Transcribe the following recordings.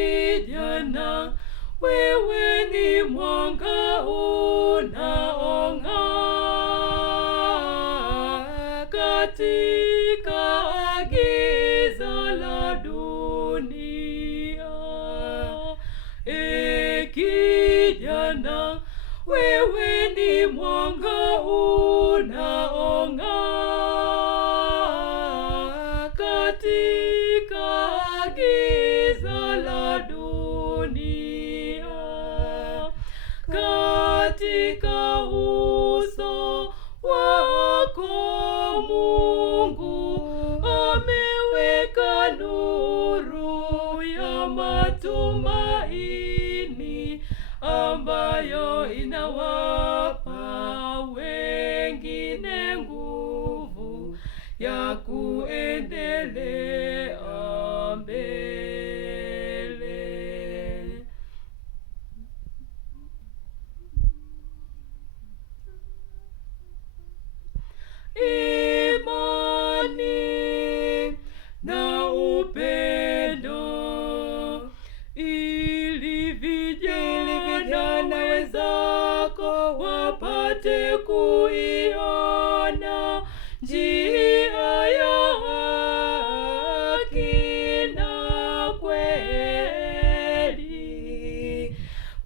Kijana, wewe ni mwanga unaong'aa katika giza la dunia. Kijana, wewe ni mwanga unaong'aa katika giza la dunia. Katika uso wako Mungu ameweka nuru ya matumaini, ambayo inawapa wengine nguvu ya kuendelea mbele. Imani na upendo, ili vijana wenzako wapate kuiona njia ya haki na kweli.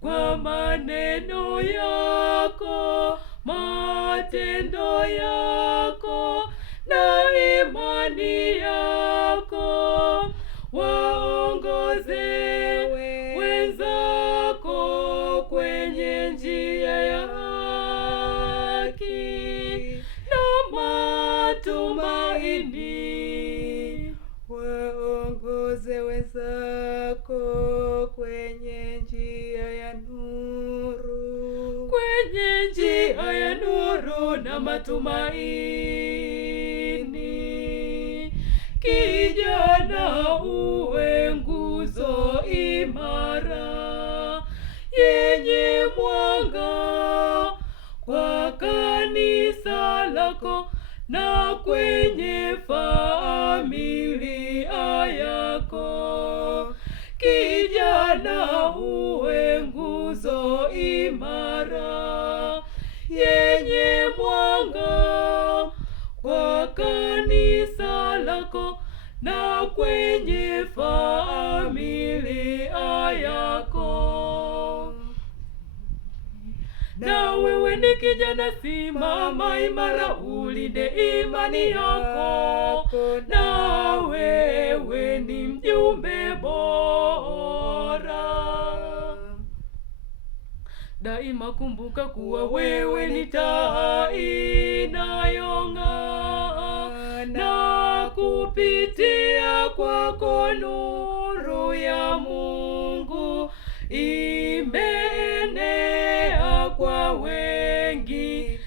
Kwa maneno yako, matendo yako na imani yako, waongoze wenzako kwenye njia ya haki na matumaini. Waongoze wenzako kwenye njia ya nuru, kwenye njia ya nuru na matumaini. Kijana, uwe nguzo imara yenye mwanga kwa kanisa lako na kwenye familia yako. Kijana, uwe nguzo imara yenye mwanga kwa kanisa lako na kwenye familia yako. Na wewe ni kijana, simama imara, ulinde imani yako. Na wewe ni mjumbe bora. Daima kumbuka kuwa wewe ni taa inayong'aa, na kupitia kwako nuru ya Mungu imeenea kwa wengine.